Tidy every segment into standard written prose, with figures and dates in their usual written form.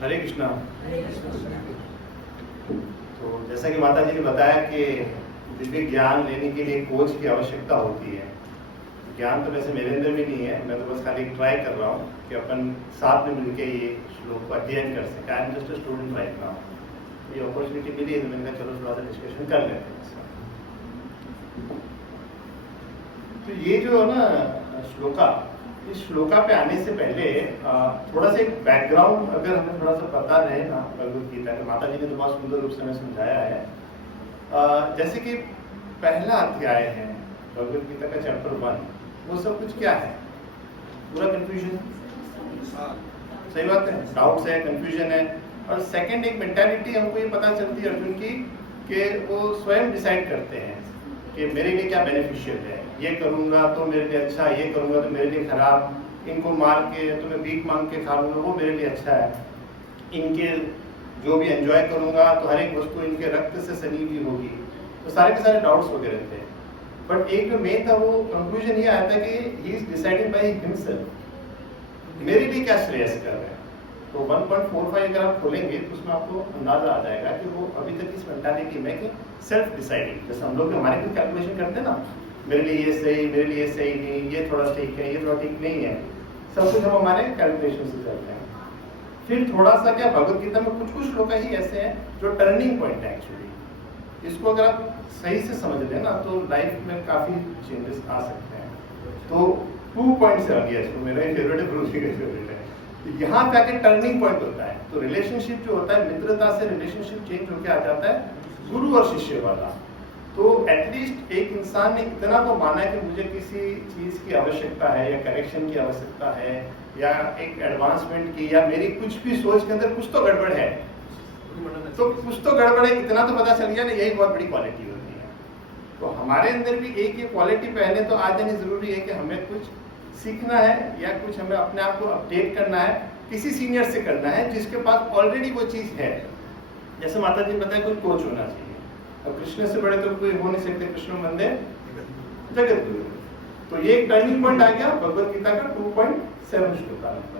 हरे कृष्णा। तो जैसा कि माता जी ने बताया कि दिव्य ज्ञान लेने के लिए कोच की आवश्यकता होती है। ज्ञान तो वैसे मेरे अंदर भी नहीं है, मैं तो बस खाली ट्राई कर रहा हूँ कि अपन साथ में मिलकर ये श्लोक को अध्ययन कर सकें। I am just a student right now. ये अपॉर्चुनिटी मिली है तो मैंने कहा चलो थोड़ा सा डिस्कशन कर लेते हैं। तो ये जो है ना श्लोका, इस श्लोका पे आने से पहले थोड़ा सा एक बैकग्राउंड अगर हमें थोड़ा सा पता रहे ना भगवद गीता के, माता जी ने तो बहुत सुंदर रूप से हमें समझाया है। जैसे कि पहला अध्याय है भगवद गीता का चैप्टर 1, वो सब कुछ क्या है? पूरा कंफ्यूजन, सही बात है, डाउट्स है, कंफ्यूजन है। और सेकंड एक मेंटालिटी हमको ये पता चलती है अर्जुन की कि वो स्वयं डिसाइड करते हैं कि मेरे लिए क्या बेनिफिशियल है, ये करूंगा तो मेरे लिए अच्छा, ये करूंगा तो मेरे लिए खराब, इनको मार के तो मैं भीख मांग के खा लूंगा वो मेरे लिए अच्छा है, इनके जो भी एंजॉय करूंगा तो हर एक वस्तु इनके रक्त से सनी हुई होगी। तो सारे के सारे डाउट्स वगैरह थे। बट एक जो मेन था वो कंक्लूजन ये आया था कि he is decided by himself, मेरे लिए क्या श्रेयस्कर है। तो 1.45 अगर आप खोलेंगे तो उसमें आपको अंदाजा आ जाएगा कि वो अभी तक इस मेंटालिटी में कि सेल्फ डिसाइडिंग, जैसे हम लोग हमारे भी कैलकुलेशन करते हैं ना, मेरे लिए ये सही, मेरे लिए सही नहीं, ये थोड़ा ठीक है, ये थोड़ा ठीक नहीं है, सब कुछ हम हमारे कैलकुलेशन से चलते हैं। फिर थोड़ा सा क्या भगवद गीता में कुछ कुछ श्लोक ही ऐसे हैं जो टर्निंग पॉइंट है एक्चुअली। इसको अगर आप सही से समझ लें ना तो लाइफ में काफी चेंजेस आ सकते हैं। तो 2 पॉइंट से आ गया, इसको मेरा फेवरेट है, गुरु जी का फेवरेट है। यहाँ जाके टर्निंग पॉइंट होता है। तो रिलेशनशिप जो होता है, मित्रता से रिलेशनशिप चेंज होकर आ जाता है गुरु और शिष्य वाला। तो एटलीस्ट एक इंसान ने इतना तो माना है कि मुझे किसी चीज की आवश्यकता है या करेक्शन की आवश्यकता है या एक एडवांसमेंट की, या मेरी कुछ भी सोच के अंदर कुछ तो गड़बड़ है, तो कुछ तो गड़बड़ है, इतना तो पता चल गया ना, यही बहुत बड़ी क्वालिटी होती है। तो हमारे अंदर भी एक ये क्वालिटी पहले तो आ जानी जरूरी है कि हमें कुछ सीखना है या कुछ हमें अपने आप को अपडेट करना है, किसी सीनियर से करना है जिसके पास ऑलरेडी वो चीज है। जैसे माता जी ने बताया कुछ कोच होना चाहिए। अब कृष्ण से बड़े तो कोई हो नहीं सकते, कृष्ण वंदे जगत गुरु। तो ये एक टर्निंग पॉइंट आ गया भगवद गीता का 2.7 श्लोका नंबर।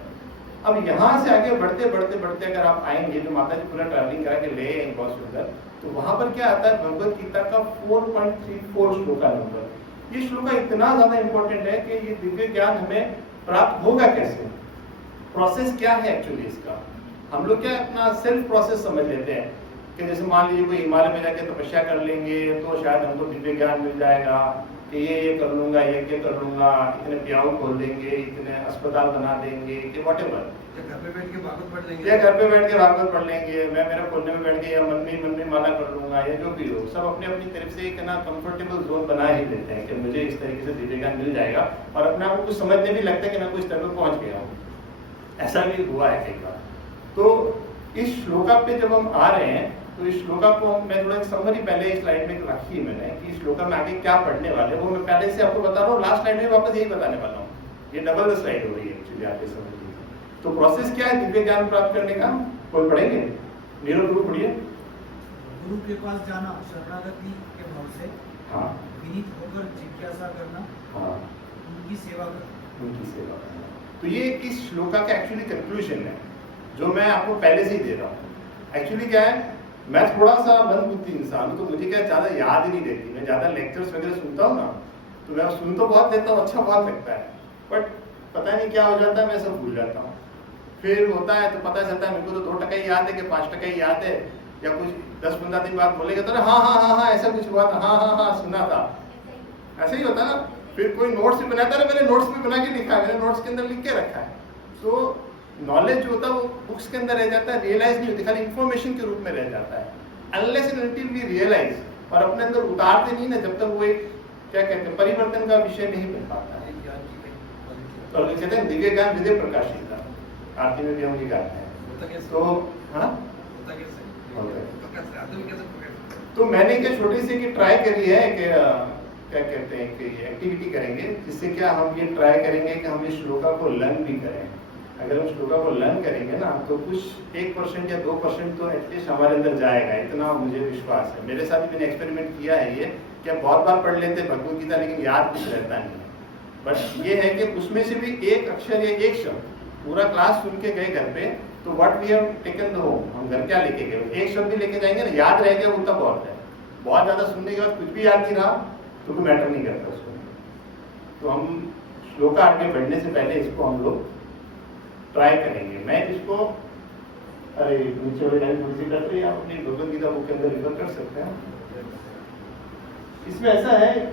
अब यहाँ से आगे बढ़ते बढ़ते बढ़ते अगर आप आएंगे, जो माता जी पूरा ट्रैवलिंग करा के ले आएंगे बहुत सुंदर, तो वहां पर क्या आता है भगवद गीता का 4.34 श्लोका नंबर। ये श्लोका इतना ज्यादा इंपॉर्टेंट है कि ये दिव्य ज्ञान हमें प्राप्त होगा कैसे, प्रोसेस क्या है एक्चुअली इसका। हम लोग क्या अपना सेल्फ प्रोसेस समझ लेते हैं कि जैसे मान लीजिए कोई हिमालय में जाके तपस्या कर लेंगे तो शायद हमको दिव्य ज्ञान मिल जाएगा कि ये कर लूंगा, ये कर लूंगा, इतने प्याऊ खोल देंगे, इतने अस्पताल बना देंगे कि व्हाटएवर, घर पे बैठ के भागवत पढ़ लेंगे, या घर पे बैठ के भागवत पढ़ लेंगे, मैं मेरा खोलने में बैठ के या मन में माला कर लूंगा, या जो भी हो, सब अपने अपनी तरफ से एक ना कंफर्टेबल जोन बना ही लेते हैं कि मुझे इस तरीके से दिव्य ज्ञान मिल जाएगा, और अपने आप को कुछ समझने भी लगता है कि मैं कुछ स्तर पर पहुंच गया हूँ। ऐसा भी हुआ है कई बार। तो इस श्लोका पे जब हम आ रहे हैं तो इस श्लोका को मैं थोड़ा समरी पहले इस स्लाइड में रखी है मैंने कि इस श्लोका में आगे क्या पढ़ने वाले, वो मैं पहले से आपको बता रहा हूँ, लास्ट स्लाइड में वापस यही बताने वाला हूँ। ये डबल स्लाइड हो रही है एक्चुअली, आगे समझ लीजिए। तो प्रोसेस क्या है दिव्य ज्ञान प्राप्त करने का, कोई पढ़ेंगे? नीरव गुरु पढ़िए। गुरु के पास जाना शरणागति के भाव से, हाँ, विनीत होकर जिज्ञासा करना, हाँ, उनकी सेवा करना, उनकी सेवा करना। तो ये इस श्लोका का एक्चुअली कंक्लूजन है जो मैं आपको पहले से ही दे रहा हूँ। एक्चुअली क्या है, मैं थोड़ा सा मंदबुद्धि इंसान हूँ, तो मुझे क्या ज्यादा याद ही नहीं रहती। मैं ज्यादा लेक्चर्स वगैरह सुनता हूँ ना, तो मैं सुन तो बहुत लेता हूँ, अच्छा बहुत लगता है, बट पता नहीं क्या हो जाता है, मैं सब भूल जाता हूँ। फिर होता है तो पता चलता है मेरे को तो 2% ही याद है कि 5% ही याद है, या कुछ 10-15 दिन बाद बोलेगा तो हाँ हाँ हाँ हाँ ऐसा कुछ हुआ था, हाँ हाँ हाँ सुना था, ऐसा ही होता है। फिर कोई नोट्स भी बनाता है, मैंने नोट्स भी बना के लिखा है, मैंने नोट्स के अंदर लिख के रखा है। तो नॉलेज जो होता है वो बुक्स के अंदर रह जाता है, रियलाइज नहीं होती, खाली इंफॉर्मेशन के रूप में रह जाता है। Unless and until we realise, और अपने अंदर उतारते नहीं ना, जब तक वो एक क्या कहते हैं परिवर्तन का विषय नहीं बन पाता है। तो कहते हैं दिव्य ज्ञान हृदय प्रकाशित था, आरती में भी हम ये गाते हैं। तो हाँ, तो मैंने क्या छोटी सी की ट्राई करी है कि क्या कहते हैं कि एक्टिविटी करेंगे, जिससे क्या हम ये ट्राई करेंगे कि हम इस श्लोका को लर्न भी करें। अगर हम श्लोका को लर्न करेंगे ना तो कुछ 1% या 2% तो एटलीस्ट हमारे अंदर जाएगा, इतना मुझे विश्वास है। मेरे साथ भी मैंने एक्सपेरिमेंट किया है ये, कि बहुत बार पढ़ लेते भगवद गीता लेकिन याद कुछ रहता नहीं है। बट ये है कि उसमें से भी एक अक्षर या एक शब्द पूरा क्लास सुन के गए घर पे, तो what we have taken the home, हम घर क्या लेके गए, एक शब्द भी लेके जाएंगे ना, याद रह गया उतना बहुत है। बहुत ज्यादा सुनने के बाद कुछ भी याद नहीं रहा तो कोई मैटर नहीं करता उसको। तो हम श्लोका आगे बढ़ने से पहले इसको हम लोग ट्राई करेंगे। मैं इसको अरे नीचे वाली लाइन थोड़ी सी कट रही है, आप अपनी भगवद गीता बुक के अंदर रिफर कर सकते हैं। इसमें ऐसा है,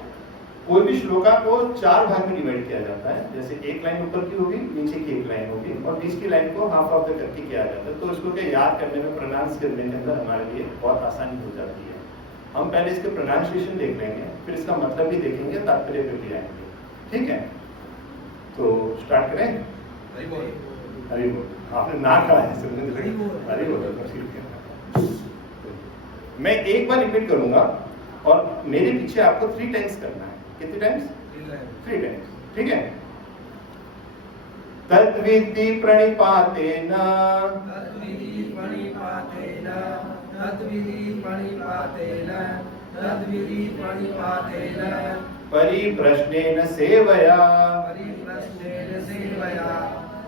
कोई भी श्लोका को 4 भाग में डिवाइड किया जाता है। जैसे एक लाइन ऊपर की होगी, नीचे की एक लाइन होगी और बीच की लाइन को हाफ ऑफ द करके किया जाता है। तो इसको क्या याद करने में, प्रोनाउंस करने के अंदर हमारे लिए बहुत आसानी हो जाती है। हम पहले इसके प्रोनाउंसिएशन देख लेंगे, फिर इसका मतलब भी देखेंगे, तात्पर्य पे भी आएंगे। ठीक है, तो स्टार्ट करें। हरि बोल। हरि बोल। आपने ना कहा है, समझ लगे? हरि बोल। ठीक है, मैं एक बार रिपीट करूंगा और मेरे पीछे आपको 3 टाइम्स करना है। कितने टाइम्स? 3 टाइम्स। ठीक है। तद्विद्धि प्रणिपातेन तद्विधि प्रणिपातेन तद्विधि प्रणिपातेन तद्विधि प्रणिपातेन परिप्रश्नेन सेवया परिप्रश्नेन सेवया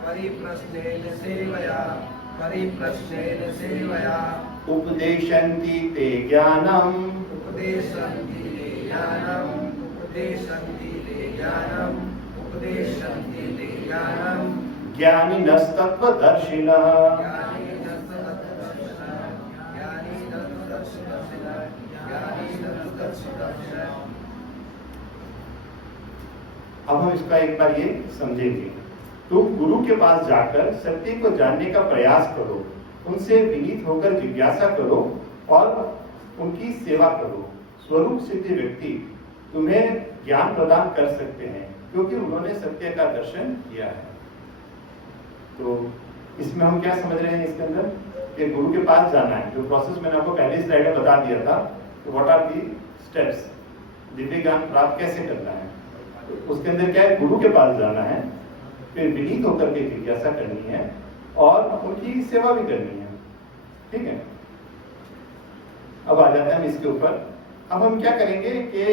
परिप्रश्नेन सेवया परिप्रश्नेन सेवया उपदेशन्ति ते ज्ञानम् उपदेशन्ति ते ज्ञानम् उपदेशन्ति ते ज्ञानम् उपदेशन्ति ते ज्ञानम् ज्ञानिनस्तत्त्वदर्शिनः अब हम इसका एक बार ये समझेंगे। तुम गुरु के पास जाकर सत्य को जानने का प्रयास करो, उनसे विनीत होकर जिज्ञासा करो और उनकी सेवा करो। स्वरूप सिद्ध व्यक्ति तुम्हें ज्ञान प्रदान कर सकते हैं क्योंकि उन्होंने सत्य का दर्शन किया है। तो इसमें हम क्या समझ रहे हैं इसके अंदर, कि गुरु के पास जाना है। जो प्रोसेस मैंने आपको पहली स्लाइड में बता दिया था, तो what are the steps, Divya ज्ञान प्राप्त कैसे करना है। तो उसके अंदर क्या है, गुरु के पास जाना है, फिर विनीत होकर के जिज्ञासा करनी है और उनकी सेवा भी करनी है। ठीक है, अब आ जाते हैं हम इसके ऊपर। अब हम क्या करेंगे कि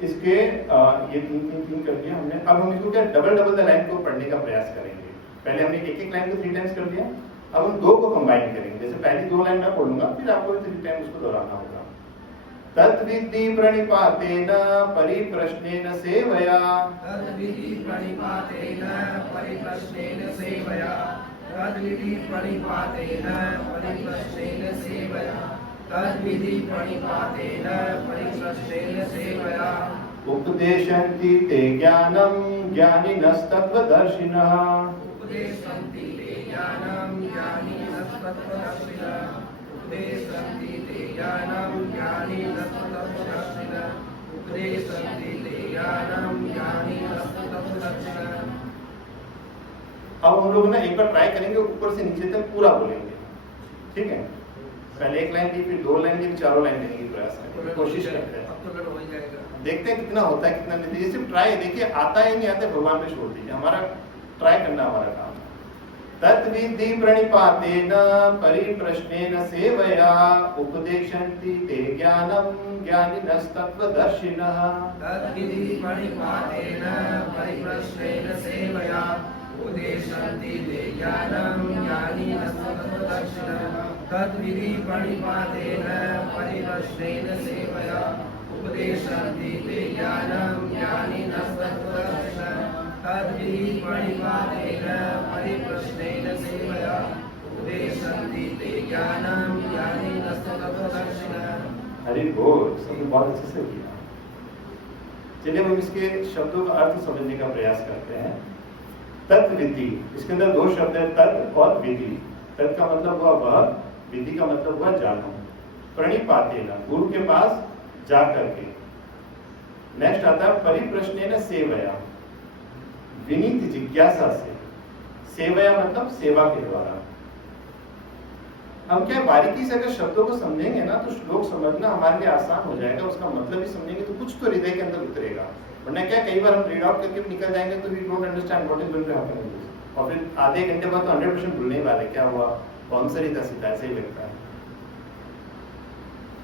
इसके ये 3 कर दिया हमने। अब हम इसको क्या डबल द लाइन को पढ़ने का प्रयास करेंगे। पहले हमने एक लाइन को 3 टाइम्स कर दिया, अब हम 2 को कंबाइन करेंगे। जैसे पहली 2 लाइन मैं बोलूंगा, फिर आपको 3 टाइम उसको दोहराना होगा। तद्विद्धि प्रणिपातेन परिप्रश्नेन सेवया तद्विधि प्रणिपातेन परिप्रश्नेन सेवया तद्विधि प्रणिपातेन परिप्रश्नेन सेवया तद्विधि प्रणिपातेन परिप्रश्नेन सेवया उपदेशन्ति ते ज्ञानं ज्ञानिनस्तत्त्वदर्शिनः उपदेशन्ति ते ज्ञानं ज्ञानिनस्तत्त्वदर्शिनः उपदेशन्ति ते ज्ञानं ज्ञानिनस्तत्त्वदर्शिनः उपदेशन्ति ते ज्ञानं ज्ञानिनस्तत्त्वदर्शिनः। अब हम लोग ना एक बार ट्राई करेंगे, ऊपर से नीचे तक पूरा बोलेंगे। ठीक है, पहले 1 लाइन की, फिर 2 लाइन की, 4 लाइन लेने की प्रयास करेंगे, कोशिश करते हैं। अब तो लड़ हो ही जाएगा। देखते हैं कितना होता है, कितना नहीं। ये सिर्फ ट्राई, देखिए आता है नहीं आता भगवान पे छोड़ दीजिए, हमारा ट्राई करना हमारा काम है। तद्विद्धि प्रणिपातेन परिप्रश्नेन सेवया उपदेशन्ति ते ज्ञानं ज्ञानिनस्तत्त्वदर्शिनः तद्विधि प्रणिपातेन परिप्रश्नेन सेवया उपदेशन्ति ते ज्ञानं ज्ञानिनस्तत्त्वदर्शिनः तद्विधि प्रणिपातेन परिप्रश्नेन सेवया उपदेशन्ति ते ज्ञानं ज्ञानिनस्तत्त्वदर्शिनः तद्विधि प्रणिपातेन परिप्रश्नेन सेवया उपदेशन्ति ते ज्ञानं ज्ञानिनस्तत्त्वदर्शिनः। हरि बोल। सबने बहुत अच्छे से किया। चलिए हम इसके शब्दों का अर्थ समझने का प्रयास करते हैं। तद्विधि, इसके अंदर 2 शब्द है, तद और विधि। तद का मतलब हुआ वह, विधि का मतलब हुआ जानो। प्रणिपातेन, गुरु के पास जा करके। नेक्स्ट आता है परिप्रश्नेन सेवया, विनीत जिज्ञासा से। सेवया मतलब सेवा के द्वारा। हम क्या बारीकी से अगर शब्दों को समझेंगे ना, तो श्लोक समझना हमारे लिए आसान हो जाएगा। उसका मतलब भी समझेंगे तो कुछ तो हृदय के अंदर उतरेगा। वरना क्या, कई बार हम रीड आउट करके निकल जाएंगे तो we don't understand what is going to happen, और फिर आधे घंटे बाद तो 100% भूलने वाले क्या हुआ, कौन सा रीता सीधा, ऐसे ही लगता है।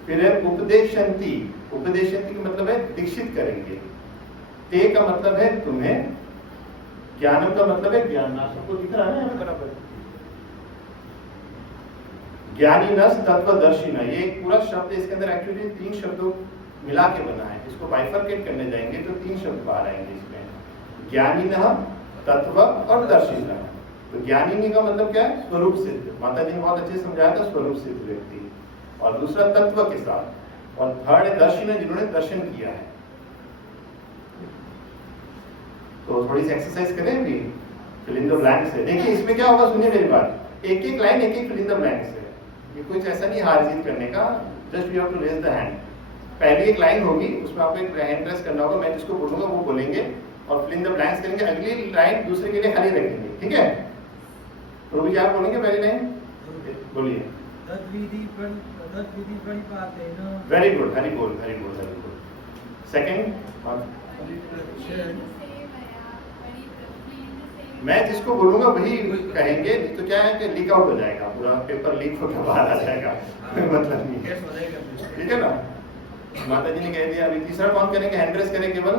फिर है उपदेशन्ति। उपदेशन्ति का मतलब है दीक्षित करेंगे। ते का मतलब है तुम्हें, ज्ञानम का मतलब है ज्ञान। आप सबको दिख रहा है ना यहाँ पे बराबर? ज्ञानी नस तत्वदर्शी न, ये एक पूरा शब्द इसके अंदर एक्चुअली 3 शब्दों मिला के बना है। इसको बाइफरकेट करने जाएंगे तो 3 शब्द बाहर आएंगे इसमें, ज्ञानी न, तत्व और दर्शी न। तो ज्ञानी का मतलब क्या है? स्वरूप सिद्ध। माता जी ने बहुत अच्छे से समझाया था, स्वरूप सिद्ध व्यक्ति। और दूसरा तत्व के साथ, और थर्ड है दर्शी न, जिन्होंने दर्शन किया है। तो थोड़ी सी एक्सरसाइज करें अभी फिल इन द ब्लैंक्स से। देखिए इसमें क्या होगा, सुनिए मेरी बात, एक एक लाइन एक एक फिल इन द ब्लैंक्स है। ये कुछ ऐसा नहीं हार जीत करने का, just you have to raise the hand. पहली एक लाइन होगी, उसमें आपको एक हैंड प्रेस करना होगा, मैं जिसको बोलूंगा वो बोलेंगे और फिल इन द ब्लैंक्स करेंगे। अगली लाइन दूसरे के लिए खाली रखेंगे, ठीक है? प्रभु जी आप बोलेंगे पहली लाइन, बोलिए। वेरी गुड, हरि बोल, हरि बोल, हरि बोल। सेकंड, मैं जिसको बोलूंगा वही कहेंगे, तो क्या है कि लीक आउट हो जाएगा, पूरा पेपर लीक होकर बाहर आ जाएगा। मतलब नहीं है, ठीक है ना? माता जी ने कह दिया। अभी तीसरा कौन करेंगे? हैंड प्रेस करें केवल।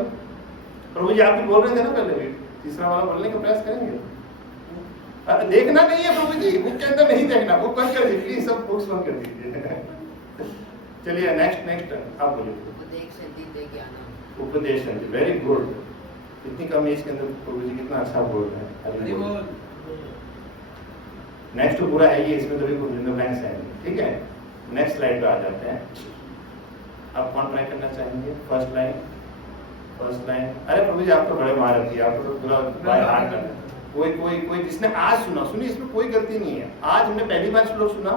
प्रभु जी आप भी बोल रहे थे ना पहले भी, तीसरा वाला बोलने का प्रयास करेंगे। अरे देखना नहीं है प्रभु जी, बुक के अंदर नहीं देखना, बुक बंद कर दीजिए, सब बुक्स बंद कर दीजिए। चलिए नेक्स्ट आप बोलिए। उपदेश, वेरी गुड। इतनी कम एज के अंदर प्रभु जी कितना अच्छा बोल रहे हैं। नेक्स्ट तो पूरा है ही, इसमें तो भी कुछ ब्लैंक्स है, ठीक है? नेक्स्ट स्लाइड पे आ जाते हैं। आप कौन ट्राई करना चाहेंगे? First line. अरे प्रभु जी आप तो बड़े महारथी, आपको तो पूरा बाय हार्ट करना है। कोई जिसने आज सुना, सुनिए इसमें कोई गलती नहीं है। आज हमने पहली बार श्लोक सुना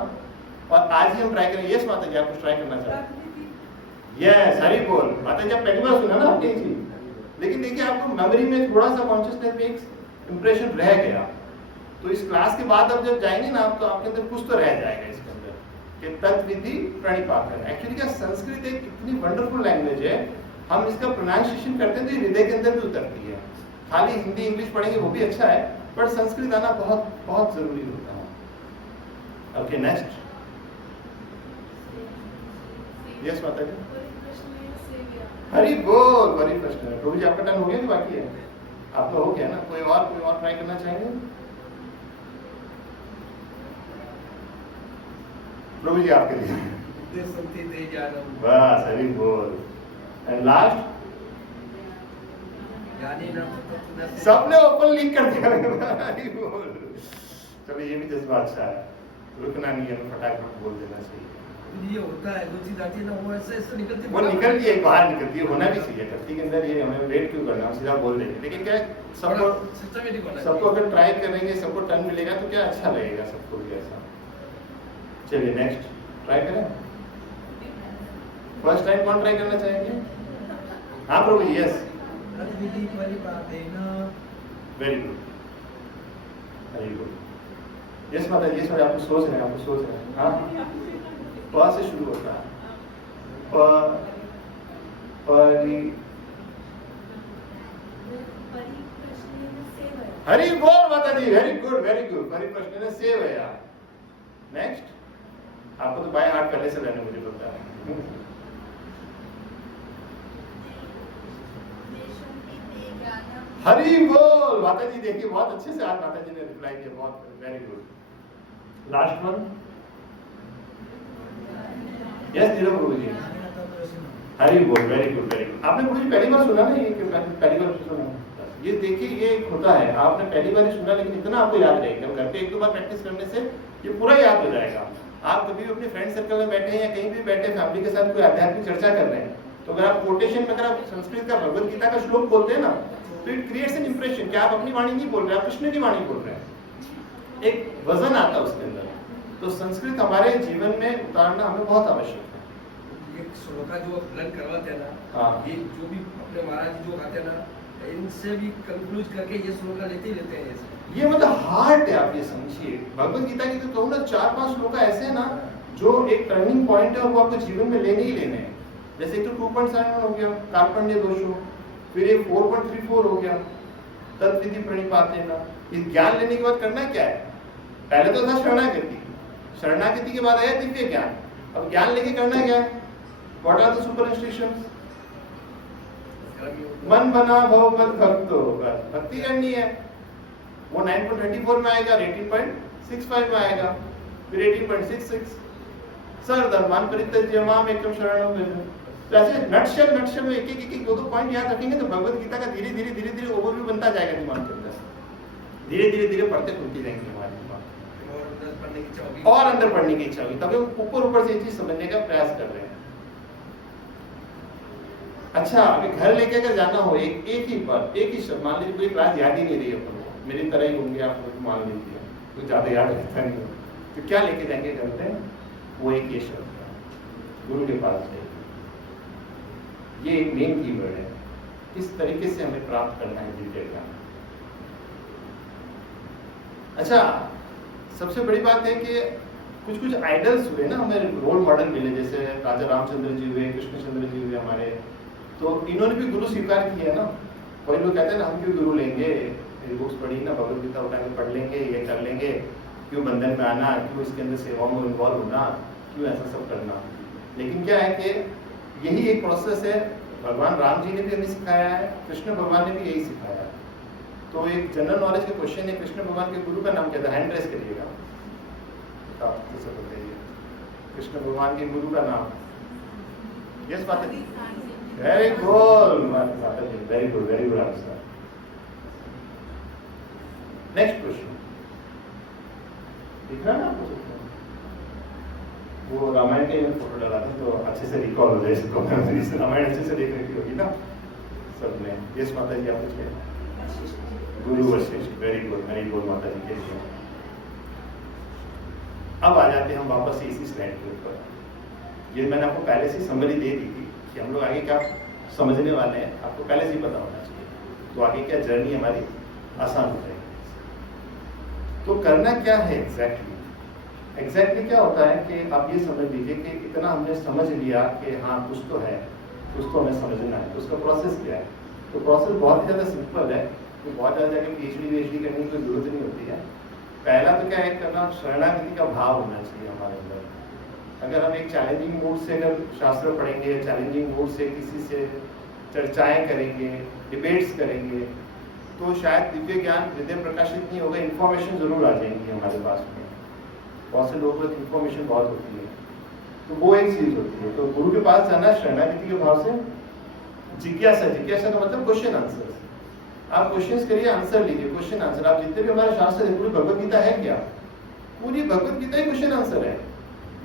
और आज ही हम ट्राई करें। यस माता जी आप कुछ ट्राई करना चाहते हैं? यस, हरि बोल। माता जी आप पहली बार सुना ना आपने चीज, लेकिन देखिए आपको मेमोरी में थोड़ा सा कॉन्शियसनेस में एक इंप्रेशन रह गया। तो इस क्लास के बाद अब जब जाएंगे ना आप, तो आपके अंदर कुछ तो रह जाएगा इसके अंदर कि तत्विधि प्रणिपातन। एक्चुअली क्या संस्कृत एक इतनी वंडरफुल लैंग्वेज है, हम इसका प्रोनाउंसिएशन करते हैं तो हृदय के अंदर भी उतरती है। खाली हिंदी इंग्लिश पढ़ेंगे वो भी अच्छा है, पर संस्कृत आना बहुत बहुत जरूरी होता है। Okay next. यस माता जी। हरि बोल, वेरी प्रश्न है। प्रभु जी आपका टर्न हो गया कि बाकी है? आपका हो गया ना? कोई और ट्राई करना चाहेंगे? प्रभु जी आपके लिए। बस, हरि बोल। एंड लास्ट, सबने ओपन लिंक कर दिया। हरि बोल। चलो ये भी जज्बा अच्छा है, रुकना नहीं है, फटाफट बोल देना चाहिए। ये होता है, जो चीज आती है ना वो ऐसे निकलती है, वो निकलती है, बाहर निकलती है, होना भी चाहिए। धरती के अंदर ये हमें वेट क्यों करना, सीधा बोल देंगे। लेकिन क्या सबको अगर ट्राई करेंगे, सबको टर्न मिलेगा तो क्या अच्छा लगेगा सबको भी ऐसा। चलिए नेक्स्ट ट्राई करें। फर्स्ट टाइम कौन ट्राई करना चाहेंगे? हाँ Prabhu ji, yes, very good, very good. Yes माता जी, आपको सोच रहे हैं, हाँ प से शुरू होता है। हरि बोल माता जी, वेरी गुड, परिप्रश्न सेवया। नेक्स्ट। आपको तो बाय हार्ट पहले से रहने मुझे पता है। हरि बोल माता जी, देखिए बहुत अच्छे से आज माता जी ने रिप्लाई किया, बहुत very good. Last one. Yes Nirav Prabhu ji. Hari बोल, वेरी गुड, वेरी गुड। आपने प्रभु जी पहली बार सुना ना? ये पहली बार सुना? ये देखिए ये एक होता है, आपने पहली बार ही सुना लेकिन इतना आपको याद रहेगा। घर पे 1-2 बार प्रैक्टिस करने से ये पूरा याद हो जाएगा। आप कभी भी अपने फ्रेंड सर्कल में बैठे हैं या कहीं भी बैठे फैमिली के साथ कोई आध्यात्मिक चर्चा कर रहे हैं, तो अगर आप कोटेशन में, अगर आप संस्कृत का भगवत गीता का श्लोक बोलते हैं ना, तो इट क्रिएट्स एन इंप्रेशन कि आप अपनी वाणी नहीं बोल रहे, आप कृष्ण की वाणी बोल रहे हैं। एक वजन आता है उसके अंदर। तो संस्कृत हमारे जीवन में उतारना हमें बहुत आवश्यक है। एक श्लोका जो लर्न करवाते हैं ना, हाँ, ये जो भी अपने महाराज जो आते हैं ना, इनसे भी कंक्लूड करके ये श्लोका लेते ही लेते हैं। ये मतलब हार्ट है, आप ये समझिए। भगवत गीता की तो कहूँ ना 4-5 श्लोका ऐसे हैं ना जो एक टर्निंग पॉइंट है और वो आपको जीवन में लेने ही लेने हैं। जैसे एक तो 2.7 हो गया कार्पण्य दोषो, फिर एक 4.34 हो गया तत्विधि प्रणिपातेन। इस ज्ञान लेने के बाद करना क्या है? पहले तो था शरणागति, शरणागति के बाद आया दिव्य ज्ञान। अब ज्ञान लेके करना क्या है? What are the super instructions? अनुरागी हो। मन बना भवपद भक्त होगा, भक्ति करनी है। वो 9.34 में आएगा, 18.65 में आएगा, फिर 18.66। सर्वधर्मान् परित्यज्य माम एकम शरणं व्रज। तो ऐसे नटशल में एक दो पॉइंट याद रखेंगे तो भगवत गीता का धीरे धीरे ओवरव्यू बनता जाएगा दिमाग के अंदर। धीरे धीरे पढ़ते खुलती जाएंगे हमारे दिमाग और अंदर पढ़ने की इच्छा होगी। और अंदर पढ़ने की इच्छा होगी, तभी हम ऊपर से ये चीज समझने का प्रयास कर रहे हैं। अच्छा, अभी घर लेके अगर जाना हो एक ही शब्द, मान लीजिए कोई क्लास याद ही नहीं रही अपन को, मेरी तरह ही होंगे आप लोग, मान लीजिए कुछ ज्यादा याद रहता नहीं हो, तो क्या लेके जाएंगे घर में? वो एक ये शब्द है, गुरु के पास जाइए। ये एक मेन कीवर्ड है, किस तरीके से हमें प्राप्त करना है दिव्य ज्ञान। अच्छा, सबसे बड़ी बात है कि कुछ आइडल्स हुए ना, हमें रोल मॉडल मिले, जैसे राजा रामचंद्र जी हुए, कृष्णचंद्र जी हुए हमारे, तो इन्होंने भी गुरु स्वीकार किया ना। कोई लोग कहते हैं ना हम क्यों गुरु लेंगे, मेरी बुक्स पढ़ी ना, भगवद गीता उठा के पढ़ लेंगे, ये कर लेंगे, क्यों बंधन में आना, क्यों इसके अंदर सेवा में इन्वॉल्व होना, क्यों ऐसा सब करना। लेकिन क्या है कि यही एक प्रोसेस है, भगवान राम जी ने भी हमें सिखाया है, कृष्ण भगवान ने भी यही सिखाया है। तो एक जनरल नॉलेज का क्वेश्चन है, कृष्ण भगवान के गुरु का नाम क्या था? हैंड रेस करिएगा, बताइए कृष्ण भगवान के गुरु का नाम। यस माता जी, वेरी गुड माता जी, very good answer. Next question दिख रहा ना आपको? वो रामायण के फोटो डाला था तो अच्छे से रिकॉल हो जाए इसको, रामायण अच्छे से देख रही होगी ना सबने। यस माता जी, आप कुछ गुरु वशिष्ठ, वेरी गुड माता जी के लिए। अब आ जाते हैं हम वापस से इसी स्लाइड के ऊपर। ये मैंने आपको पहले से समरी दे दी थी कि हम लोग आगे क्या समझने वाले हैं, आपको पहले से ही पता होना चाहिए, तो आगे क्या जर्नी हमारी आसान हो जाएगी। तो करना क्या है एग्जैक्टली क्या होता है कि आप ये समझ लीजिए कि इतना हमने समझ लिया कि हाँ कुछ तो है, कुछ तो हमें समझना है, तो उसका प्रोसेस क्या है? तो प्रोसेस बहुत ही ज़्यादा सिंपल है, तो बहुत ज़्यादा जाके PhD करने की कोई जरूरत नहीं होती है। पहला तो क्या है, करना शरणागति का भाव होना चाहिए हमारे अंदर। अगर हम एक चैलेंजिंग मूड से अगर शास्त्र पढ़ेंगे, चैलेंजिंग मूड से किसी से चर्चाएं करेंगे, डिबेट्स करेंगे, तो शायद दिव्य ज्ञान हृदय प्रकाशित नहीं होगा, इन्फॉर्मेशन जरूर आ जाएंगी हमारे पास में। बहुत से लोगों को इन्फॉर्मेशन बहुत होती है, तो वो एक चीज होती है। तो गुरु के पास जाना शरणागति के भाव से। जिज्ञासा का मतलब क्वेश्चन आंसर। आप क्वेश्चंस करिए, आंसर लीजिए, क्वेश्चन आंसर। आप जितने भी हमारे शास्त्र है, पूरी भगवत गीता है क्या? पूरी भगवत गीता ही क्वेश्चन आंसर है।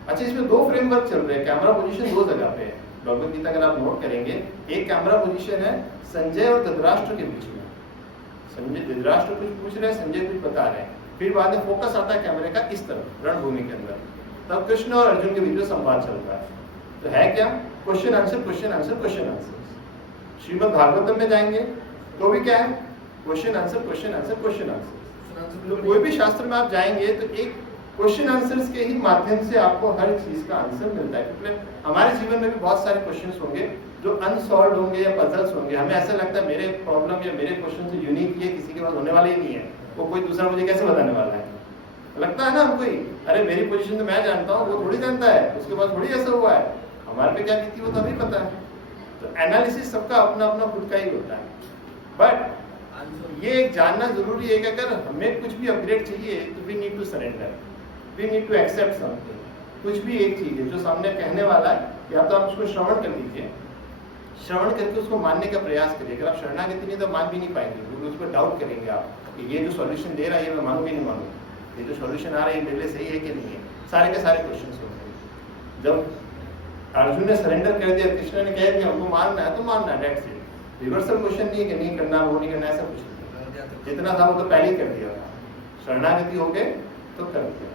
अच्छा, इसमें दो फ्रेमवर्क चल रहे हैं, कैमरा पोजीशन दो जगह पे है भगवत गीता। अगर आप नोट करेंगे, एक कैमरा पोजीशन है संजय और धृतराष्ट्र के बीच में। संजय धृतराष्ट्र कुछ पूछ रहे हैं, संजय कुछ बता रहे हैं, फिर बाद में फोकस आता है कैमरे का इस तरफ रणभूमि के अंदर, तब कृष्ण और अर्जुन के बीच में संवाद चलता है। तो है क्या? Question answer. श्रीमद् भागवतम में जाएंगे तो भी क्या है? Question answer. तो कोई भी शास्त्र में आप जाएंगे तो एक क्वेश्चन आंसर्स के ही माध्यम से आपको हर चीज का आंसर मिलता है। क्योंकि हमारे जीवन में भी बहुत सारे क्वेश्चंस होंगे जो अनसॉल्व होंगे या पजल्स होंगे। हमें ऐसा लगता है मेरे प्रॉब्लम या मेरे क्वेश्चन से यूनिक ये किसी के पास होने वाले ही नहीं है, वो कोई दूसरा मुझे कैसे बताने वाला है? लगता है ना हमको ही, अरे मेरी पोजीशन तो मैं जानता हूँ, वो थोड़ी जानता है, उसके पास थोड़ी ऐसा हुआ है, हमारे पे क्या बीती वो तो हमें पता है। तो एनालिसिस सबका अपना अपना खुद का ही होता है। बट ये एक जानना जरूरी है कि अगर हमें कुछ भी अपग्रेड चाहिए तो we need to surrender, we need to accept something. कुछ भी एक चीज है जो सामने कहने वाला है, या तो आप उसको श्रवण कर लीजिए, श्रवण करके उसको मानने का प्रयास करिए। अगर आप शरणागति नहीं तो मान भी नहीं पाएंगे, क्योंकि उस पर डाउट करेंगे आप कि ये जो सॉल्यूशन दे रहा है ये मैं मानूं कि नहीं मानूं, ये जो सॉल्यूशन आ रहा है मेरे लिए सही है कि नहीं है। सारे के सारे क्वेश्चन होंगे। जब अर्जुन ने सरेंडर कर दिया, कृष्ण ने कह दिया हमको मानना है तो मानना है, दैट्स इट। रिवर्सल क्वेश्चन नहीं है कि नहीं करना, वो नहीं करना, ऐसा कुछ नहीं। जितना था वो तो पहले ही कर दिया था। शरणागति हो गए तो कर दिया।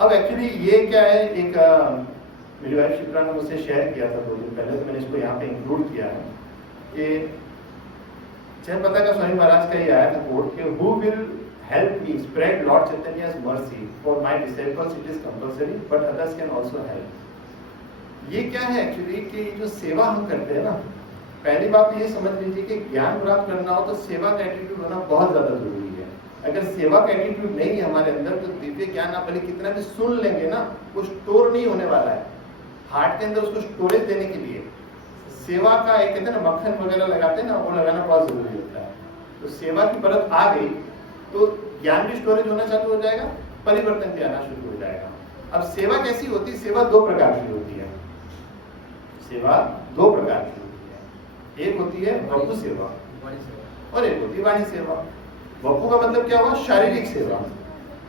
अब एक्चुअली ये क्या है, एक मेरी वाइफ शिप्रा ने मुझसे शेयर किया था 2 दिन पहले, तो मैंने इसको यहाँ पे इंक्लूड किया है कि जयपता का स्वामी महाराज का ये आया था कोट कि who will help me spread Lord Chaitanya's mercy for my disciples, it is compulsory but others can also help. ये क्या है एक्चुअली कि जो सेवा हम करते हैं ना, पहली बात तो ये समझ लीजिए कि ज्ञान प्राप्त करना हो तो सेवा का एटीट्यूड होना बहुत ज्यादा जरूरी है। अगर सेवा का एटीट्यूड नहीं है हमारे अंदर तो दिव्य ज्ञान आप भले कितना भी सुन लेंगे ना, वो स्टोर नहीं होने वाला है। हार्ट के अंदर उसको स्टोरेज देने के लिए सेवा का एक कहते हैं ना मक्खन वगैरह लगाते हैं ना, वो लगाना बहुत जरूरी होता है। तो सेवा की परत आ गई तो ज्ञान भी स्टोरेज होना चालू हो जाएगा, परिवर्तन भी आना शुरू हो जाएगा। अब सेवा कैसी होती है? सेवा दो प्रकार की होती है। सेवा दो प्रकार की होती है, एक होती है वपु सेवा और एक होती है वाणी सेवा। वपु का मतलब क्या हुआ? शारीरिक सेवा।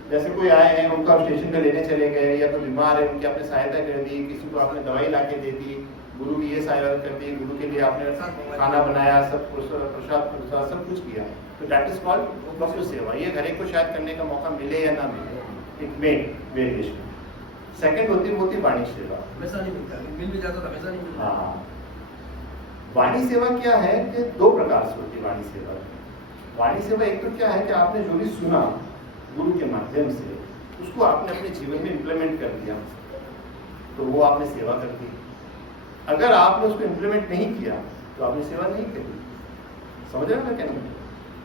जैसे कोई आए हैं, उनको आप स्टेशन पे लेने चले गए, या कोई बीमार है उनकी आपने सहायता कर दी, किसी को आपने दवाई ला के दे दी, गुरु की ये सहायता कर दी, गुरु के लिए आपने खाना बनाया, सब प्रसाद सब कुछ किया, तो दैट इज कॉल्ड वपु सेवा। ये हर एक को शायद करने का मौका मिले या ना मिले, इट मे वेरिएशन। सेकंड होती है वाणी सेवा। हमेशा नहीं मिलता, मिल भी जाता था, हमेशा नहीं मिलता। हाँ, वाणी सेवा क्या है कि दो प्रकार से होती है वाणी सेवा। वाणी सेवा एक तो क्या है कि आपने जो भी सुना गुरु के माध्यम से, उसको आपने अपने जीवन में इम्प्लीमेंट कर दिया, तो वो आपने सेवा कर दी। अगर आपने उसको इम्प्लीमेंट नहीं किया तो आपने सेवा नहीं करी। समझ रहे हो क्या कहना?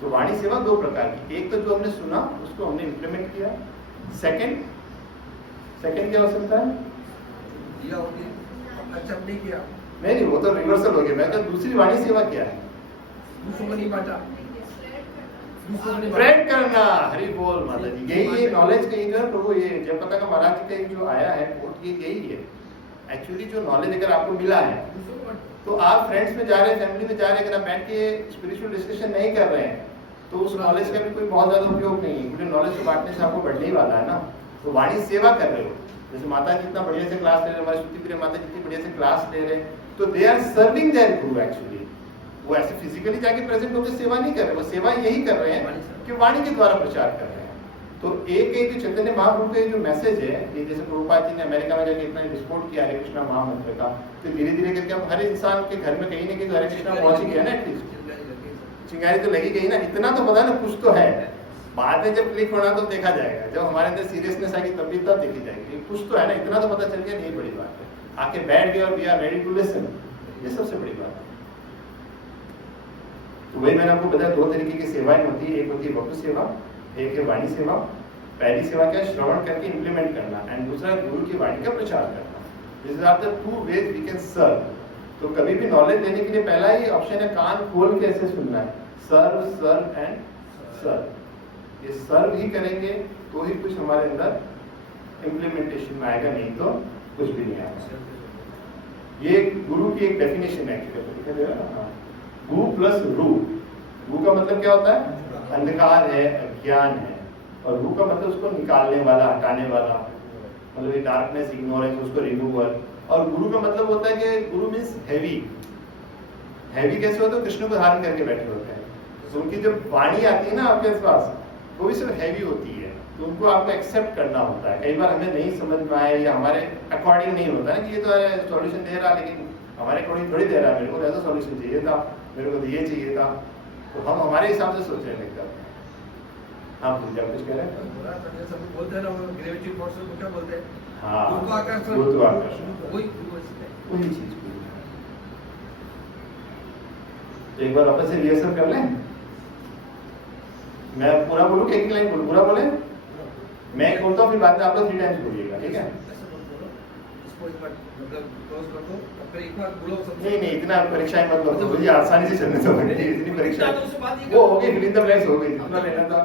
तो वाणी सेवा दो प्रकार की, एक तो जो हमने सुना उसको हमने इम्प्लीमेंट किया, सेकंड क्या हो सकता है? दिया होती एक्सेप्ट नहीं किया, नहीं, वो तो रिवर्सल हो गया। मैं तो दूसरी वाणी सेवा क्या है? दूसरों को नहीं बांटा, स्प्रेड करना। हरि बोल माता जी, यही नॉलेज का एक प्रभु, ये जयप्रकाश का महाराज जी का एक जो आया है वो ये यही है एक्चुअली। जो नॉलेज अगर आपको मिला है तो आप फ्रेंड्स में जा रहे हैं, फैमिली में जा रहे हैं, अगर आप बैठ के स्पिरिचुअल डिस्कशन नहीं कर रहे हैं तो उस नॉलेज का भी कोई बहुत ज्यादा उपयोग नहीं है, क्योंकि नॉलेज को बांटने से आपको बढ़ने ही वाला है ना। तो वाणी सेवा कर रहे हो, जैसे माता जी इतना बढ़िया से क्लास ले रहे हैं, हमारे श्रुति प्रिय माता जी इतनी बढ़िया से क्लास ले रहे हैं, तो they are serving there Guru actually. वो ऐसे फिजिकली जाके प्रेजेंट होकर सेवा नहीं कर रहे, वो सेवा यही कर रहे हैं कि वाणी के द्वारा प्रचार कर रहे हैं। तो एक जो चैतन्य महाप्रभु का जो मैसेज है, ये जैसे प्रभुपाद जी ने अमेरिका में जाके इतना विस्फोट किया हरे कृष्णा महामंत्र का, तो धीरे धीरे करके अब हर इंसान के घर में कहीं ना कहीं तो हरे कृष्णा पहुंच ही गया ना, एटलीस्ट चिंगारी तो लगी गई ना, इतना तो पता ना कुछ तो है। बाद में जब क्लिक होना तो देखा जाएगा, जब हमारे अंदर सीरियसनेस आएगी तब भी तब देखी जाएगी, कुछ तो है ना, इतना तो पता चल गया, नहीं बड़ी बात है। आके बैठ गए और we are ready to listen, ये सबसे बड़ी बात है। तो वही मैंने आपको बताया, दो तरीके की सेवाएं होती है, एक होती है वपु सेवा, एक है वाणी सेवा। पहली सेवा क्या है? श्रवण करके इंप्लीमेंट करना, एंड दूसरा गुरु की वाणी का प्रचार करना। This is after two ways we can serve. तो कभी भी नॉलेज लेने के लिए पहला ही ऑप्शन है कान खोल के ऐसे सुनना है, सर्व सर्व एंड सर्व। ये सर्व ही करेंगे तो ही कुछ हमारे अंदर इम्प्लीमेंटेशन में आएगा, नहीं तो कुछ भी नहीं आएगा। ये गुरु की एक डेफिनेशन है एक्चुअली, गु प्लस रू। गु का मतलब क्या होता है? अंधकार है, अज्ञान है, और रू का मतलब उसको निकालने वाला, हटाने वाला, मतलब ये डार्कनेस, इग्नोरेंस, उसको रिमूवर। और गुरु का मतलब होता है कि गुरु मीन्स हैवी। हैवी कैसे होता है? कृष्ण को धारण करके बैठे होते हैं, तो उनकी जब वाणी आती है ना आपके पास, वो भी सिर्फ हैवी होती है, तो उनको आपको एक्सेप्ट करना होता है। कई बार हमें नहीं समझ में आए या हमारे अकॉर्डिंग नहीं होता ना कि ये तो सॉल्यूशन दे रहा, लेकिन हमारे अकॉर्डिंग थोड़ी दे रहा है, मेरे को ऐसा सॉल्यूशन चाहिए था, मेरे को तो ये चाहिए था, तो हम हमारे हिसाब से सोचने लगते हैं। हाँ पूजा कुछ कह रहे हैं? सब बोलते हैं ना, वो ग्रेविटी फोर्स को क्या बोलते हैं? हाँ, गुरुत्वाकर्षण। वही चीज। तो एक बार वापस से रिहर्सल कर लें। मैं पूरा बोलूं कि एक लाइन बोलूं? पूरा बोले? मैं एक बोलता हूँ, फिर बाद में आप लोग 3 टाइम्स बोलिएगा, ठीक है? नहीं, इतना परीक्षाएं मत लो, मुझे आसानी से चलने दो, इतनी परीक्षा वो हो गई, फिल इन द ब्लैंक्स हो गई, इतना लेना था।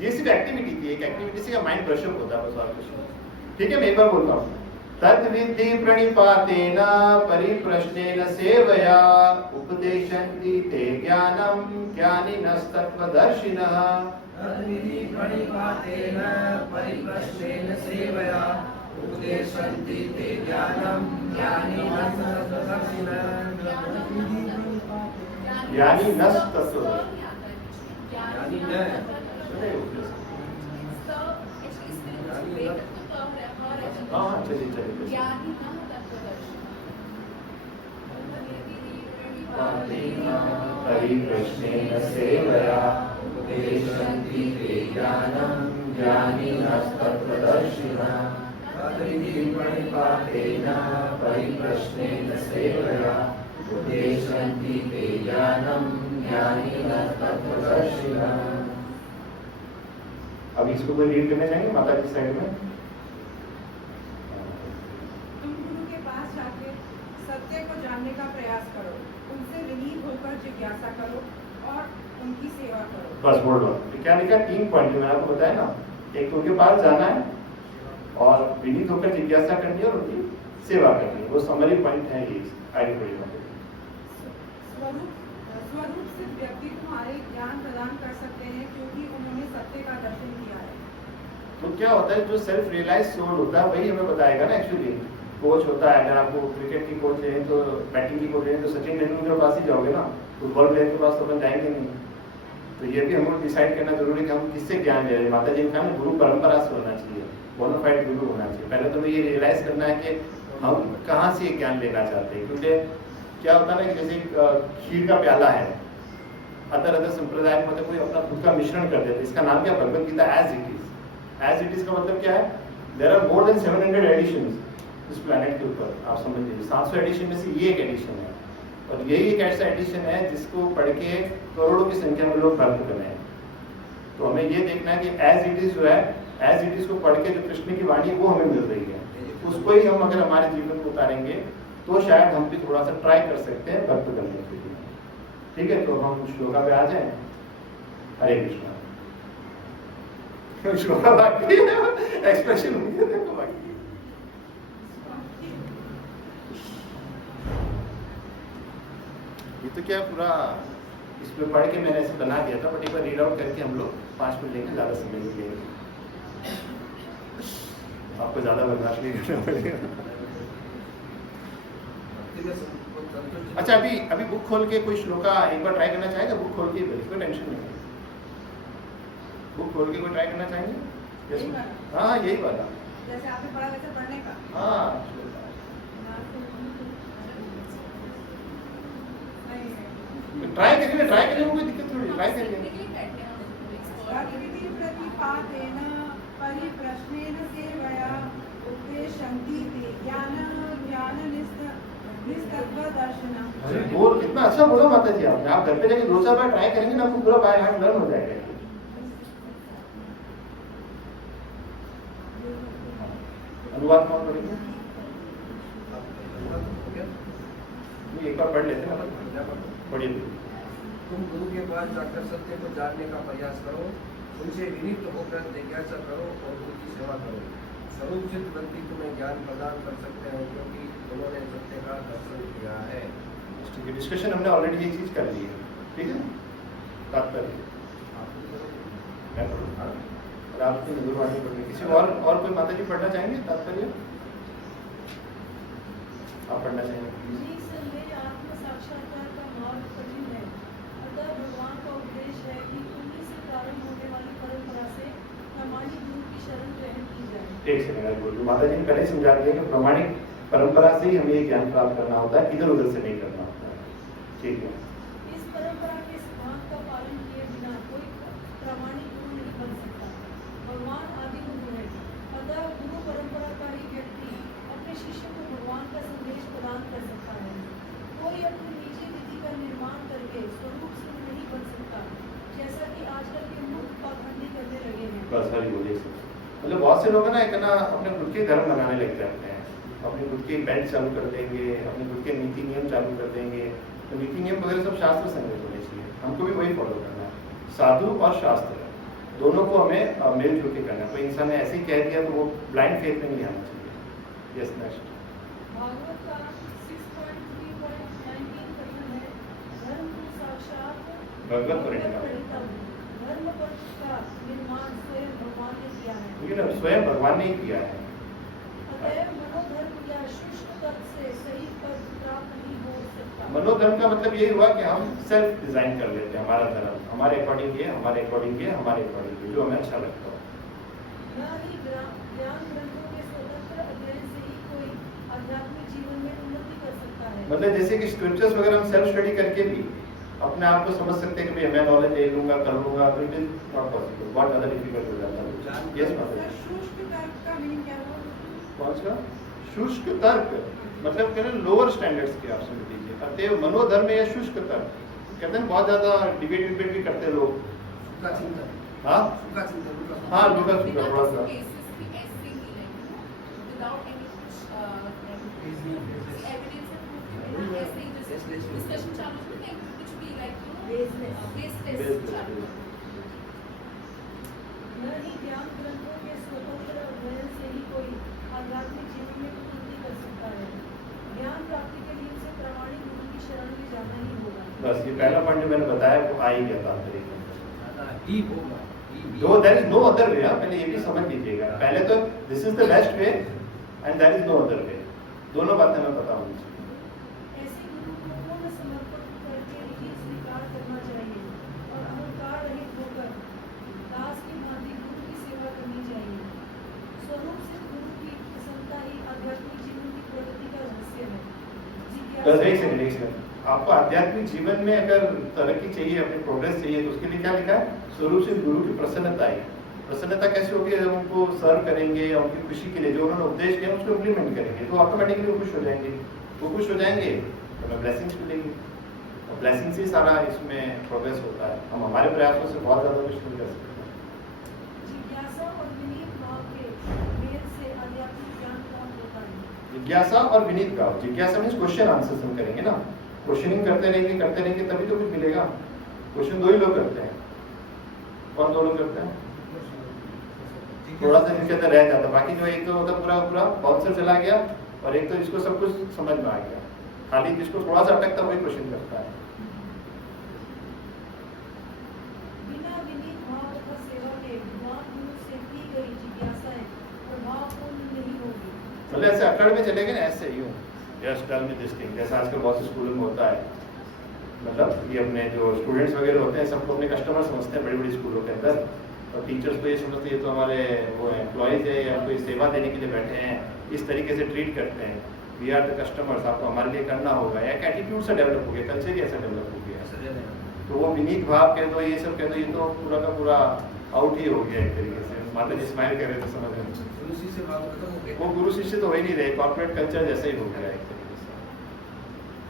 ये सिर्फ एक्टिविटी थी, एक एक्टिविटी से माइंड ब्रशअप होता है बस, और कुछ नहीं। ठीक है, मैं एक बार बोलता हूँ। तद्विद्धि प्रणिपातेन परिप्रश्नेन सेवया उपदेशन्ति ते ज्ञानं ज्ञानिनस्तत्त्वदर्शिनः। तद्विद्धि प्रणिपातेन परिप्रश्नेन सेवया उपदेशन्ति ते ज्ञानं ज्ञानिनस्तत्त्वदर्शिनः। ज्ञानिनस्तत्त्वदर्शिनः। हाँ, चलिए। परिप्रश्नेन सेवया उपदेशन्ति ते ज्ञानं ज्ञानिनस्तत्त्वदर्शिनः। तद्विद्धि प्रणिपातेन परिप्रश्नेन सेवया उपदेशन्ति ते ज्ञानं ज्ञानिनस्तत्त्वदर्शिनः। अब इसको कोई रीड करना चाहेंगे माता की साइड में? तुम गुरु के पास जाके सत्य को जानने का प्रयास करो, उनसे विनीत होकर जिज्ञासा करो और उनकी सेवा करो। बस बोल दो क्या लिखा, 3 पॉइंट मैंने आपको बताया ना, एक तो उनके पास जाना है और विनीत होकर जिज्ञासा करनी है और उनकी सेवा करनी है, वो समरी पॉइंट है ये स्वरूप से व्यक्ति तुम्हारे ज्ञान प्रदान कर सकते हैं क्योंकि उन्होंने सत्य का दर्शन किया है। तो क्या होता है, जो सेल्फ रियलाइज सोल होता है वही हमें बताएगा ना। एक्चुअली कोच होता है, अगर आपको क्रिकेट की कोच लें तो बैटिंग की कोच लें तो सचिन तेंदुलकर के पास ही जाओगे ना, फुटबॉल प्लेयर के पास तो अपन जाएंगे नहीं। तो ये भी हमको डिसाइड करना जरूरी है कि हम किससे ज्ञान ले रहे हैं। माता जी ने कहा ना, गुरु परंपरा से होना चाहिए, बोनाफाइड गुरु होना चाहिए। पहले तो हमें ये रियलाइज करना है कि हम कहाँ से ज्ञान लेना चाहते हैं, क्योंकि क्या होता है ना कि जैसे खीर का प्याला है, अदर संप्रदाय में मतलब कोई अपना खुद का मिश्रण कर देते, इसका नाम क्या, Bhagavad Gita as it is. As it is का मतलब क्या है, there are more than 700 editions इस प्लैनेट के ऊपर, आप समझ लीजिए 700 एडिशन में से ये एक एडिशन है, और यही एक ऐसा एडिशन है जिसको पढ़ के करोड़ों की संख्या में लोग भक्त बने हैं। तो हमें ये देखना है कि एज इट इज जो है, एज इट इज को पढ़ के जो कृष्ण की वाणी वो हमें मिल रही है, उसको ही हम अगर हमारे जीवन में उतारेंगे तो शायद हम भी थोड़ा सा ट्राई कर सकते हैं भक्त बनने के लिए। ठीक है, तो हम श्लोका पे आ जाएं। हरे कृष्णा। श्लोका बाकी एक्सप्रेशन देखो बाकी। ये तो क्या पूरा इसमें पढ़ के मैंने ऐसे बना दिया था, बट एक बार रीड आउट करके हम लोग 5 मिनट लेंगे, ज्यादा समय नहीं लेंगे, आपको ज्यादा बर्दाश्त नहीं करना पड़ेगा। अच्छा, अभी बुक खोल के कोई श्लोका एक बार ट्राई करना चाहेगा? बुक खोल के, कोई टेंशन नहीं है, बुक खोल के कोई ट्राई करना चाहेंगे? हाँ, यही वाला जैसे आपने पढ़ा वैसे पढ़ने का। हाँ, ट्राई करिए, कोई दिक्कत थोड़ी, ट्राई करिए। प्रकृति प्रतिपादेन परिप्रश्नेन सेवया उपदेशन्ति ते ज्ञान निस्तत्व दर्शनम्। अरे बोल, कितना अच्छा बोला माता जी आपने। आप घर पे जाके 2-4 बार ट्राई करेंगे ना, आपको पूरा बाय हार्ट लर्न हो जाएगा। अनुवाद कौन पढ़ेंगे? एक बार पढ़ लेते हैं, पढ़िए। तुम गुरु के पास जाकर सत्य को जानने का प्रयास करो, उनसे विनीत होकर जिज्ञासा करो और उनकी सेवा करो। स्वरूप सिद्ध व्यक्ति तुम्हें ज्ञान प्रदान कर सकते हैं क्योंकि उन्होंने सत्य का दर्शन किया है। ठीक है, डिस्कशन हमने ऑलरेडी ये चीज कर ली है। ठीक है, तात्पर्य और आपकी गुरुवाणी पढ़नी, किसी और कोई माता जी पढ़ना चाहेंगे? तात्पर्य आप पढ़ना चाहेंगे? आत्म साक्षात्कार का मार्ग कठिन है, अतः भगवान का उपदेश है कि उन्हीं से प्रारंभ होने वाली परंपरा से प्रामाणिक गुरु की शरण ग्रहण की जाए। एक सेकंड बोल, माता जी ने पहले समझा दिया कि प्रामाणिक परंपरा से ही हमें ज्ञान प्राप्त करना होता है, इधर उधर से नहीं करना होता है। ठीक है, इस परंपरा के सिद्धांत का पालन किए बिना कोई प्रामाणिक गुरु नहीं बन सकता। भगवान आदि गुरु है, अतः गुरु परंपरा का ही व्यक्ति अपने शिष्य को भगवान का संदेश प्रदान कर सकता है। कोई अपनी निजी विधि का निर्माण करके स्वरूप से नहीं बन सकता, जैसा कि आजकल के मूर्ख पाखंडी करने लगे हैं। बस हरी बोलिए। मतलब बहुत से लोग है ना, एक ना अपने खुद के धर्म बनाने लग जाते हैं, अपने खुद के बेल्ट चालू कर देंगे, अपने खुद के नीति नियम चालू कर देंगे। तो नीति नियम वगैरह सब शास्त्र संगत होने चाहिए, हमको भी वही फॉलो करना है। साधु और शास्त्र दोनों को हमें मिलजुल के करना है। कोई इंसान ने ऐसे ही कह दिया तो वो ब्लाइंड फेथ में नहीं आना चाहिए। Yes, next. भागवत का 6.3.19 कथन है, धर्म को साक्षात भगवत परिणाम, धर्म पक्ष का निर्माण स्वयं भगवान ने किया है। ठीक है ना, स्वयं भगवान ने ही किया है। अतएव मनोधर्म या शुष्क तर्क से सही पद प्राप्त नहीं हो सकता। मनोधर्म का मतलब ये हुआ कि हम सेल्फ डिजाइन कर लेते हैं हमारा धर्म, हमारे अकॉर्डिंग ये, हमारे अकॉर्डिंग ये, हमारे अकॉर्डिंग ये, जो हमें अच्छा लगता हो। न ही ज्ञान ग्रंथों के स्वतंत्र अध्ययन से ही कोई आध्यात्मिक जीवन में उन्नति कर सकता है। मतलब जैसे कि स्क्रिप्चर्स वगैरह हम सेल्फ स्टडी करके भी अपने आप को समझ सकते हैं कि भाई मैं नॉलेज ले लूंगा, कर लूंगा, तो इट इज नॉट पॉसिबल, बहुत ज्यादा डिफिकल्ट हो जाता है। यस माता, शुष्क तर्क का मीनिंग क्या हुआ? कौन सा शुष्क तर्क? मतलब कह रहे लोअर स्टैंडर्ड्स की आप समझ लीजिए। अतएव मनोधर्म या शुष्क तर्क कहते हैं, बहुत ज्यादा डिबेट भी करते लोग। सुखा चिंतन, हाँ सुखा चिंतन, हाँ, लुका सुखा थोड़ा सा without any evidence and हैं ना, ऐसे ही जैसे डिस्कशन चालू है ना, कुछ भी लाइक बेसलेस चालू है। यह ही ज्ञान ग्रंथों के स्वतंत्र अध्ययन से ही कोई आध्यात्मिक जीवन में उन्नति कर सकता है। ज्ञान प्राप्ति के लिए उसे प्रामाणिक गुरु की शरण में जाना ही होगा। बस ये पहला पॉइंट जो मैंने बताया वो आ ही गया था तरीके ही होगा जो there is no other way. पहले ये भी समझ लीजिएगा, पहले तो this is the best way and there is no other way, दोनों बातें मैं बता दूं। ऐसे गुरु को पूर्ण समर्पण करके ही स्वीकार करना चाहिए और अहंकार रहित होकर दास की भांति गुरु की सेवा करनी चाहिए। स्वरूप से गुरु की प्रसन्नता ही आध्यात्मिक जीवन की प्रगति का रहस्य है। तो एक सेकंड, आपको आध्यात्मिक जीवन में अगर तरक्की चाहिए, अपनी प्रोग्रेस चाहिए, तो उसके लिए क्या लिखा है? स्वरूप से गुरु की प्रसन्नता है। प्रसन्नता कैसे होगी? जब उनको सर्व करेंगे या उनकी खुशी के लिए जो उन्होंने उपदेश दिया उसको इम्प्लीमेंट करेंगे तो ऑटोमेटिकली वो खुश हो जाएंगे। वो खुश हो जाएंगे तो हमें ब्लेसिंग्स मिलेंगी और ब्लेसिंग से सारा इसमें प्रोग्रेस होता है। हम हमारे प्रयासों से बहुत ज़्यादा कुछ नहीं कर सकते। जिज्ञासा और विनीत भाव के मेल से आध्यात्मिक ज्ञान प्राप्त होता है। जिज्ञासा और विनीत भाव, जिज्ञासा मीन्स क्वेश्चन आंसर्स हम करेंगे ना, क्वेश्चनिंग करते रहेंगे तभी तो कुछ मिलेगा। क्वेश्चन दो ही लोग करते हैं, और दो लोग करते हैं, थोड़ा सा जिसके अंदर रह जाता, बाकी जो एक तो होता पूरा बाउंसर चला गया और एक तो जिसको सब कुछ समझ में आ गया, खाली जिसको थोड़ा सा अटकता वही क्वेश्चन करता है। बिना विनीत भाव तथा सेवा के विद्वान गुरु से की गई जिज्ञासाएं प्रभावपूर्ण नहीं होगी। मतलब ऐसे अकड़ में चले गए ना, ऐसे यूं just tell me this thing, जैसा आजकल बहुत से स्कूलों में होता है। मतलब ये अपने जो स्टूडेंट्स वगैरह होते हैं सबको अपने कस्टमर समझते हैं बड़ी बड़ी स्कूलों के अंदर, और टीचर्स को ये समझते हैं ये तो हमारे वो एम्प्लॉयज़ है या कोई सेवा देने के लिए बैठे हैं, इस तरीके से ट्रीट करते हैं। वी आर द कस्टमर्स, आपको हमारे लिए करना होगा, या एक एटीट्यूड से डेवलप हो गया, कल्चर ही ऐसा डेवलप हो गया। तो वो विनीत भाव कह दो, ये सब कह दो, ये तो पूरा का पूरा आउट ही हो गया एक तरीके से। माता जी स्माइल कर रहे थे, समझ रहे हैं, गुरु शिष्य भाव खत्म हो गया। वो गुरु शिष्य तो हो ही नहीं रहे, कॉर्पोरेट कल्चर जैसा ही हो गया एक तरीके से।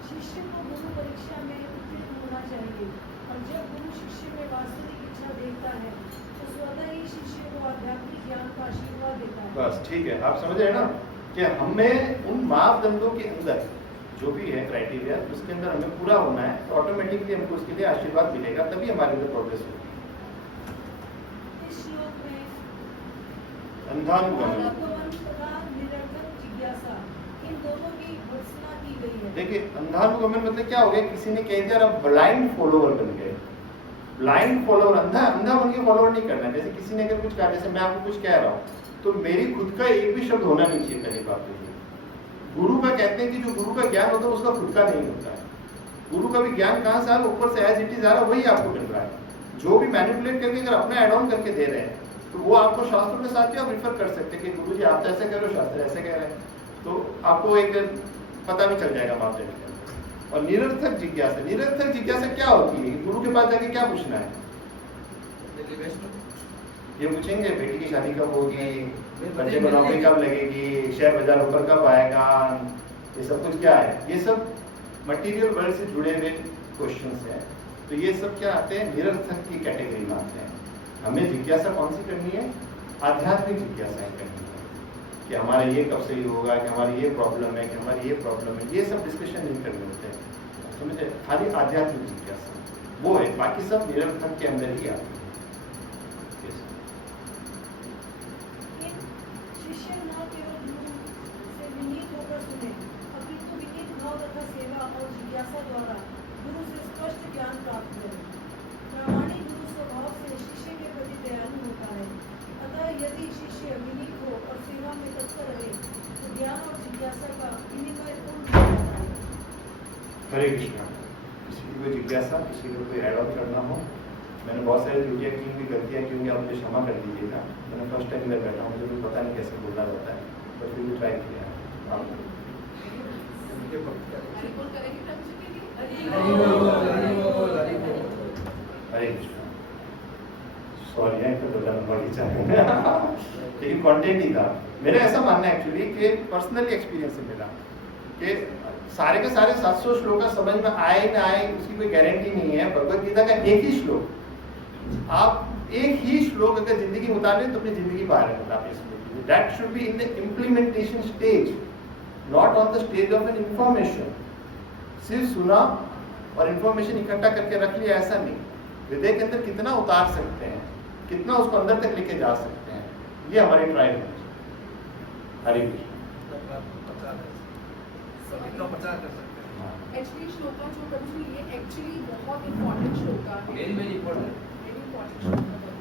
शिष्य को गुरु परीक्षा में उत्तीर्ण होना चाहिए और जब गुरु शिष्य में वास्तविक इच्छा देखता है तो स्वतः ही शिष्य को आध्यात्मिक ज्ञान का आशीर्वाद देता है। बस ठीक है, आप समझ रहे हैं ना कि हमें उन मापदंडों के अंदर जो भी है क्राइटेरिया, उसके अंदर हमें पूरा होना है, तो ऑटोमेटिकली हमको उसके लिए आशीर्वाद मिलेगा, तभी हमारे अंदर प्रोग्रेस होगी। इस श्लोक में अंधानुगमन, अनुगमन तथा निरर्थक जिज्ञासा इन दोनों की भर्त्सना की गई है। देखिए अंधानुगमन मतलब क्या हो गया, किसी ने कह दिया अब ब्लाइंड फॉलोवर बन गए। ब्लाइंड फॉलोवर, अंधा बन के फॉलोवर नहीं करना। जैसे किसी ने अगर कुछ कहा, जैसे मैं आपको कुछ कह रहा हूँ तो मेरी खुद का एक भी शब्द होना नहीं चाहिए। पहली बात तो ये, गुरु का कहते हैं कि जो गुरु का ज्ञान होता है उसका खुद का नहीं होता है। गुरु का भी ज्ञान कहाँ से आ रहा है? ऊपर से एज इट इज आ रहा है, वही आपको मिल रहा है। जो भी मैनिपुलेट करके अगर अपना एड ऑन करके दे रहे हैं तो वो आपको शास्त्रों के साथ भी आप रिफर कर सकते हैं कि गुरु जी आप तो ऐसे कह रहे हो, शास्त्र ऐसे कह रहे हैं, तो आपको एक पता भी चल जाएगा मापदंड के अंदर। और निरर्थक जिज्ञासा, निरर्थक जिज्ञासा क्या होती है? गुरु के पास जाके क्या पूछना है? ये पूछेंगे बेटी की शादी कब होगी, बच्चे को नौकरी कब लगेगी, शेयर बाजार ऊपर कब आएगा, ये सब कुछ क्या है? ये सब मटेरियल वर्ल्ड से जुड़े हुए क्वेश्चंस हैं। तो ये सब क्या आते हैं? निरर्थक की कैटेगरी में आते हैं। हमें जिज्ञासा कौन सी करनी है? आध्यात्मिक जिज्ञासाएं करनी है कि हमारा ये कब सही होगा, कि हमारी ये प्रॉब्लम है, कि हमारी ये प्रॉब्लम है। ये सब डिस्कशन नहीं करने होते हैं, समझे? खाली आध्यात्मिक जिज्ञासा वो है, बाकी सब निरर्थक के अंदर ही आते हैं। शिष्य न केवल गुरु से विनीत होकर सुने, अपितु विनीत भाव तथा सेवा और जिज्ञासा द्वारा गुरु से स्पष्ट ज्ञान प्राप्त करे। प्रामाणिक गुरु स्वभाव से शिष्य के प्रति दयालु होता है, अतः यदि शिष्य विनीत हो और सेवा में तत्पर रहे तो ज्ञान और जिज्ञासा का विनिमय पूर्ण हो जाता है। हरे कृष्णा। किसी की कोई जिज्ञासा, किसी को कोई ऐड ऑन करना हो? मैंने बहुत सारी ड्यूटियाँ की हुई, गलतियाँ की होंगी, आप मुझे क्षमा कर दीजिएगा। मैंने फर्स्ट टाइम में बैठा हूँ, मुझे भी पता नहीं कैसे बोलना रहता है, बट फिर भी ट्राई किया है। आप हरे कृष्णा। सॉरी है तो बता लेकिन कंटेंट ही था। मेरा ऐसा मानना है एक्चुअली कि पर्सनली एक्सपीरियंस से मिला कि सारे के सारे 700 श्लोक समझ में आए ना आए उसकी कोई गारंटी नहीं है। भगवत गीता का एक ही श्लोक, आप एक ही श्लोक अगर जिंदगी में उतार लें तो अपनी जिंदगी बाहर है। That should be in the implementation stage, not on the stage of an information. सिर्फ सुना और इंफॉर्मेशन इकट्ठा करके रख लिया ऐसा नहीं, हृदय के अंदर कितना उतार सकते हैं, कितना उसको अंदर तक लेके जा सकते हैं, ये हमारी ट्रायल है। हरे कृष्ण। कितना प्रचार कर सकते हैं। एक्चुअली श्लोका जो प्रभु जी ये एक्चुअली बहुत इंपॉर्टेंट श्लोका है, very very important. Very important shloka.